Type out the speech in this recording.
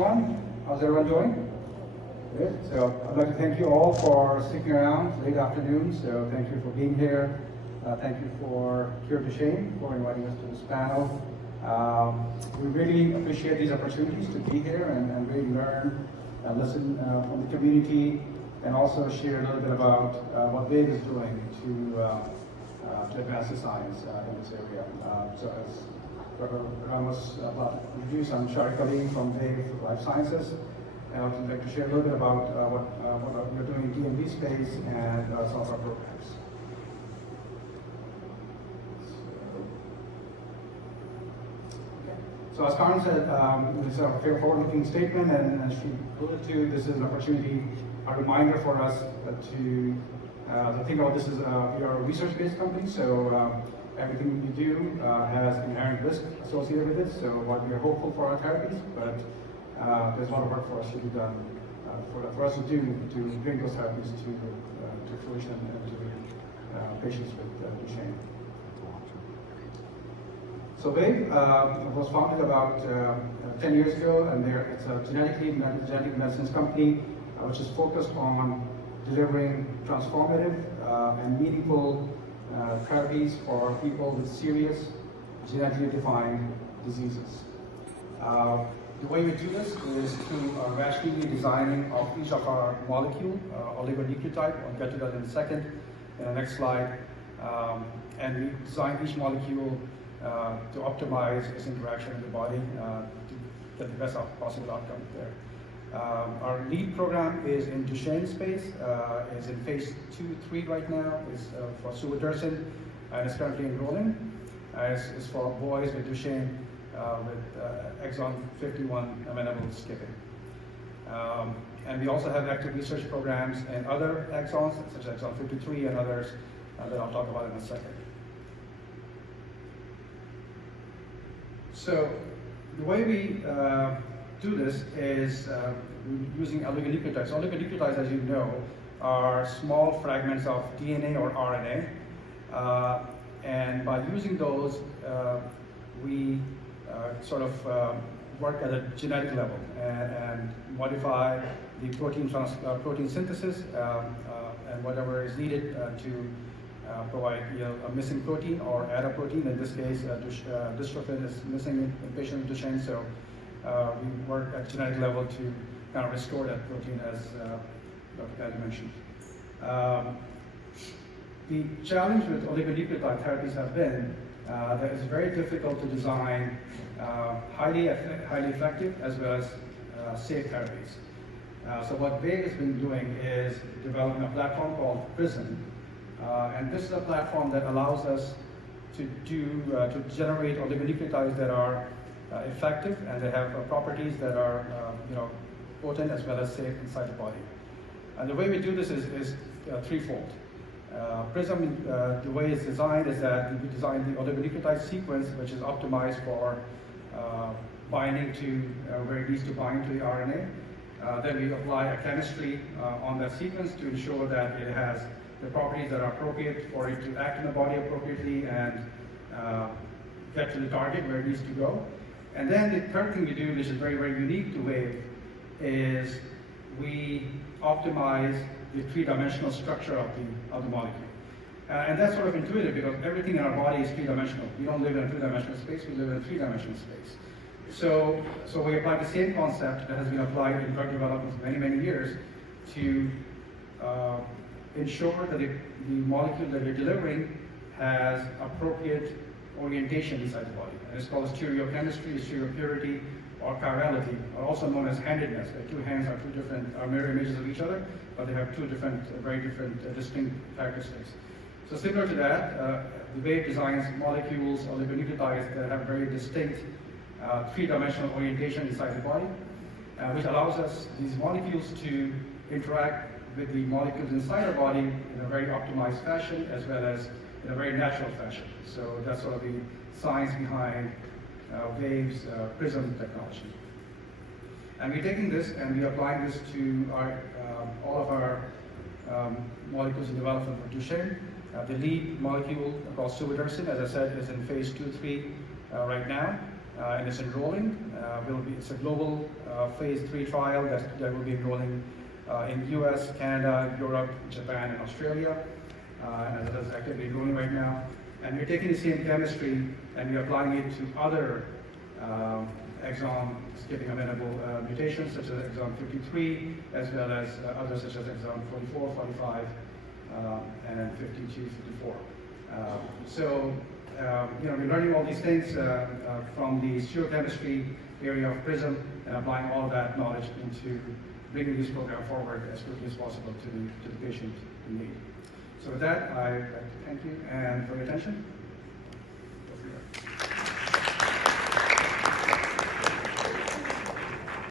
everyone. How's everyone doing? Good. So I'd like to thank you all for sticking around late afternoon. So thank you for being here. Thank you for Cure Duchenne for inviting us to this panel. We really appreciate these opportunities to be here and really learn and listen from the community, and also share a little bit about what Wave is doing to advance the science in this area. So as Dr. Ramos introduced, I'm Shariq Ali from Wave Life Sciences, and I would like to share a little bit about what we're doing in DMD space and some of our programs. So as Karen said, this is a forward-looking statement, and as she alluded to, this is an opportunity, a reminder for us to think about this as we are a research-based company, so everything we do has inherent risk associated with it. So while we are hopeful for our therapies, but there's a lot of work for us to be done for us to bring those therapies to fruition and to patients with Duchenne. So Wave was founded about 10 years ago, and it's a genetic medicines company which is focused on delivering transformative and meaningful therapies for people with serious genetically defined diseases. The way we do this is through rationally designing of each of our molecule, oligonucleotide. I'll get to that in a second, in the next slide. And we design each molecule to optimize its interaction with the body to get the best possible outcome there. Our lead program is in Duchenne space, is in phase 2-3 right now. It's for suvodirsen, and it's currently enrolling. It's for boys with Duchenne with exon 51 amenable skipping. And we also have active research programs in other exons, such as exon 53 and others that I'll talk about in a second. So the way we do this is using oligonucleotides. Oligonucleotides, as you know, are small fragments of DNA or RNA. And by using those, we work at a genetic level and modify the protein synthesis and whatever is needed to provide a missing protein or add a protein. In this case, dystrophin is missing in patient with Duchenne, so we work at genetic level to kind of restore that protein, as Dr. Kelly mentioned. The challenge with oligonucleotide therapies have been that it's very difficult to design highly effective as well as safe therapies. So what Wave has been doing is developing a platform called PRISM. And this is a platform that allows us to generate oligonucleotides that are effective and they have properties that are potent as well as safe inside the body. And the way we do this is threefold. PRISM, the way it's designed is that we design the oligonucleotide sequence, which is optimized for binding to where it needs to bind to the RNA. Then we apply a chemistry on that sequence to ensure that it has the properties that are appropriate for it to act in the body appropriately and get to the target where it needs to go. And then the third thing we do, which is very, very unique to Wave, is we optimize the three-dimensional structure of the molecule. And that's sort of intuitive because everything in our body is three-dimensional. We don't live in a two-dimensional space, we live in a three-dimensional space. So we apply the same concept that has been applied in drug development for many, many years to ensure that the molecule that you're delivering has appropriate orientation inside the body. And it's called stereochemistry, stereopurity, or chirality, or also known as handedness. The two hands are two different mirror images of each other, but they have two different, very different distinct characteristics. So similar to that, the Wave designs molecules, oligonucleotides that have very distinct three-dimensional orientation inside the body, which allows us, these molecules, to interact with the molecules inside our body in a very optimized fashion as well as in a very natural fashion. So that's sort of the science behind Wave's PRISM technology. And we're taking this and we're applying this to all of our molecules in development for Duchenne. The lead molecule called suvodirsen, as I said, is in phase 2-3 right now. and it's enrolling. It's a global phase 3 trial that will be enrolling in US, Canada, Europe, Japan, and Australia. And that is actively enrolling right now. And we're taking the same chemistry and we're applying it to other exon skipping amenable mutations, such as exon 53, as well as others such as exon 44, 45, and 52, 54. We're learning all these things from the stereochemistry area of PRISM and applying all that knowledge into bringing this program forward as quickly as possible to the patient in need. So with that, I thank you and for your attention.